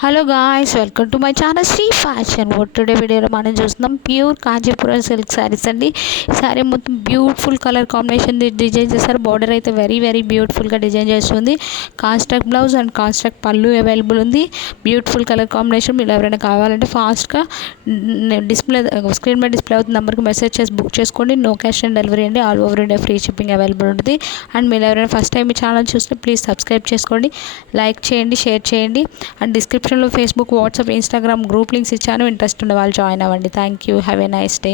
Hello guys, welcome to my channel Sri fashion. Today వీడియోలో మనం చూస్తున్నాం ప్యూర్ కాంచీపురం సిల్క్ శారీస్ అండి. ఈ శారీ మొత్తం బ్యూటిఫుల్ కలర్ కాంబినేషన్ డిజైన్ చేస్తారు. బార్డర్ అయితే వెరీ వెరీ బ్యూటిఫుల్గా డిజైన్ చేస్తుంది. కాన్స్ట్రక్ట్ బ్లౌజ్ అండ్ కాన్స్ట్రక్ట్ పళ్ళు అవైలబుల్ ఉంది. Beautiful colour combination. మీరు ఎవరైనా కావాలంటే ఫాస్ట్గా డిస్ప్లే స్క్రీన్ మీద డిస్ప్లే అవుతున్న నెంబర్కి మెసేజ్ చేసి బుక్ చేసుకోండి. నో క్యాష్ ఆన్ డెలివరీ అండి. All over India free shipping available ఉంటుంది. అండ్ మీరు ఎవరైనా ఫస్ట్ టైం ఈ ఛానల్ చూస్తే ప్లీజ్ సబ్స్క్రైబ్ చేసుకోండి, లైక్ చేయండి, షేర్ చేయండి. అండ్ డిస్క్రిప్షన్లో Facebook, WhatsApp, Instagram group links ఇచ్చాను. ఇంట్రెస్ట్ ఉన్న వాళ్ళు జాయిన్ అవ్వండి. Thank you. Have a nice day.